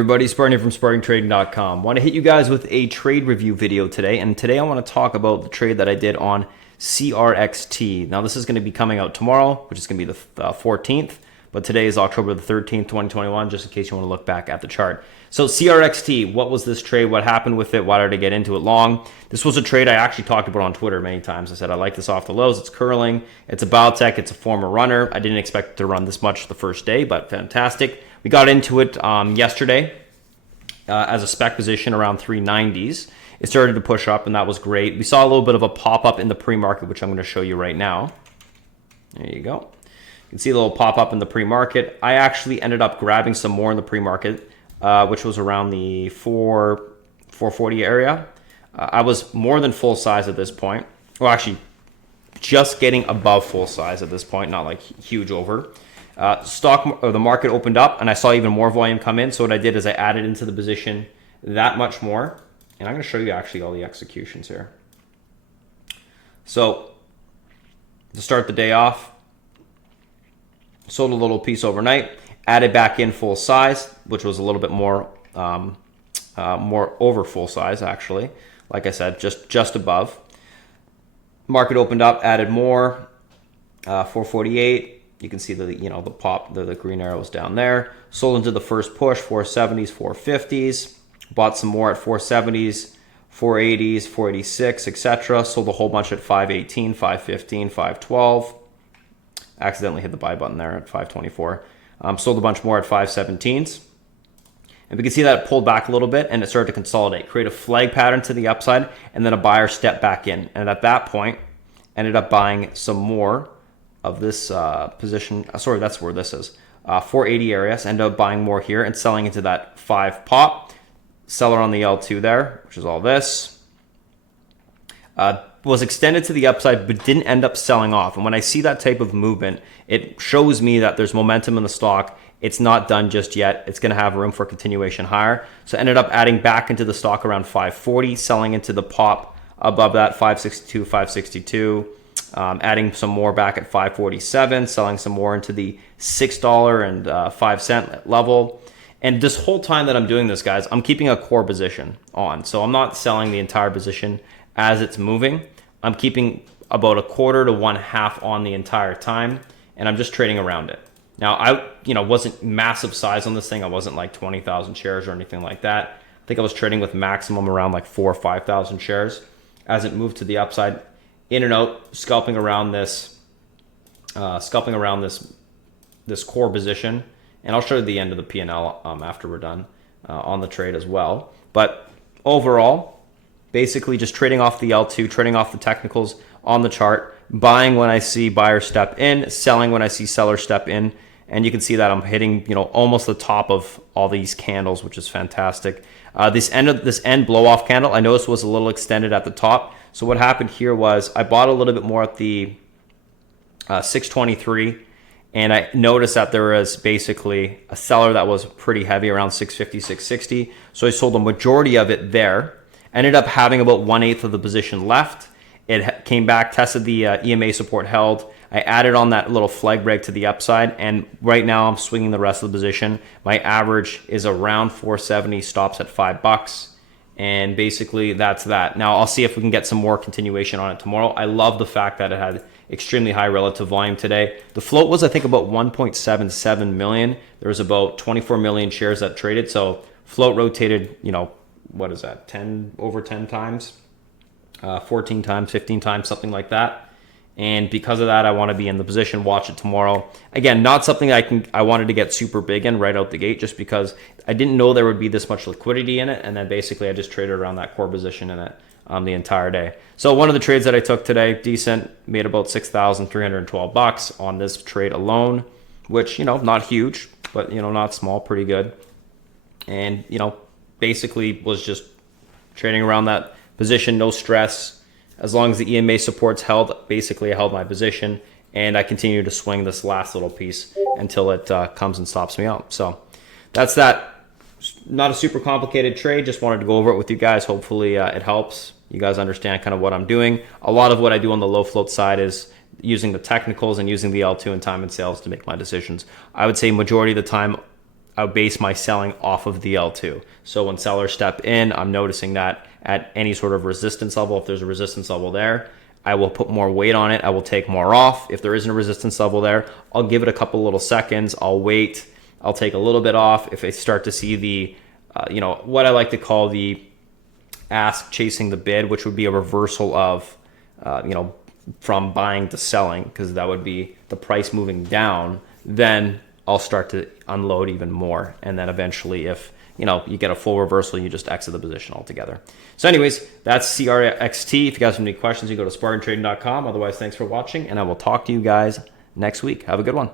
Everybody, Spartan here from SpartanTrading.com. Want to hit you guys with a trade review video today, and today I want to talk about the trade that I did on CRXT. Now this is going to be coming out tomorrow, which is going to be the 14th, but today is October the 13th, 2021, just in case you want to look back at the chart. So CRXT, what was this trade? What happened with it? Why did I get into it long? This was a trade I actually talked about on Twitter many times. I said I like this off the lows. It's curling. It's a biotech. It's a former runner. I didn't expect it to run this much the first day, but fantastic. We got into it yesterday as a spec position around 390s. It started to push up, and that was great. We saw a little bit of a pop-up in the pre-market, which I'm going to show you right now. There you go. You can see a little pop-up in the pre-market. I actually ended up grabbing some more in the pre-market, which was around the 440 area. I was more than full size at this point. Well, actually, just getting above full size at this point, not like huge over. The market opened up, and I saw even more volume come in. So what I did is I added into the position that much more, and I'm going to show you actually all the executions here. So to start the day off, sold a little piece overnight, added back in full size, which was a little bit more over full size actually. Like I said, just above. Market opened up, added more, 448. You can see the pop, the green arrows down there. Sold into the first push, 470s, 450s. Bought some more at 470s, 480s, 486, etc. Sold a whole bunch at 518, 515, 512. Accidentally hit the buy button there at 524. Sold a bunch more at 517s. And we can see that it pulled back a little bit, and it started to consolidate, create a flag pattern to the upside, and then a buyer stepped back in. And at that point, ended up buying some more of this position. Sorry, that's where this is. 480 areas. End up buying more here and selling into that 5 pop. Seller on the L2 there, which is all this. Was extended to the upside, but didn't end up selling off. And when I see that type of movement, it shows me that there's momentum in the stock. It's not done just yet. It's going to have room for continuation higher. So ended up adding back into the stock around 540, selling into the pop above that 562, 562. Adding some more back at 547, selling some more into the $6.05 level. And this whole time that I'm doing this, guys, I'm keeping a core position on. So I'm not selling the entire position as it's moving. I'm keeping about a quarter to 1/2 on the entire time, and I'm just trading around it. Now, I wasn't massive size on this thing. I wasn't like 20,000 shares or anything like that. I think I was trading with maximum around like 4,000 or 5,000 shares as it moved to the upside. In and out, scalping around this core position, and I'll show you the end of the P&L after we're done on the trade as well. But overall, basically just trading off the L2, trading off the technicals on the chart, buying when I see buyer step in, selling when I see seller step in, and you can see that I'm hitting almost the top of all these candles, which is fantastic. This end blow off candle, I noticed was a little extended at the top. So what happened here was I bought a little bit more at the 623, and I noticed that there was basically a seller that was pretty heavy around 650, 660. So I sold the majority of it there. Ended up having about 1/8 of the position left. It came back, tested the EMA support, held. I added on that little flag break to the upside, and right now I'm swinging the rest of the position. My average is around 470, stops at $5. And basically that's that. Now I'll see if we can get some more continuation on it tomorrow. I love the fact that it had extremely high relative volume today. The float was, I think, about 1.77 million. There was about 24 million shares that traded. So float rotated, what is that? 10 over 10 times, 14 times, 15 times, something like that. And because of that, I want to be in the position, watch it tomorrow. Again, not something I wanted to get super big in right out the gate, just because I didn't know there would be this much liquidity in it. And then basically I just traded around that core position in it the entire day. So one of the trades that I took today, decent, made about $6,312 on this trade alone, which, not huge, but, not small, pretty good. And, basically was just trading around that position, no stress. As long as the EMA support's held, basically I held my position, and I continue to swing this last little piece until it comes and stops me out. So that's that. Not a super complicated trade. Just wanted to go over it with you guys. Hopefully it helps. You guys understand kind of what I'm doing. A lot of what I do on the low float side is using the technicals and using the L2 and time and sales to make my decisions. I would say majority of the time I would base my selling off of the L2. So when sellers step in, I'm noticing that at any sort of resistance level, if there's a resistance level there, I will put more weight on it. I will take more off. If there isn't a resistance level there, I'll give it a couple little seconds. I'll wait. I'll take a little bit off. If I start to see the, what I like to call the ask chasing the bid, which would be a reversal of, from buying to selling, because that would be the price moving down, then I'll start to unload even more. And then eventually, if you get a full reversal, you just exit the position altogether. So anyways, that's CRXT. If you guys have any questions, you go to SpartanTrading.com. Otherwise, thanks for watching, and I will talk to you guys next week. Have a good one.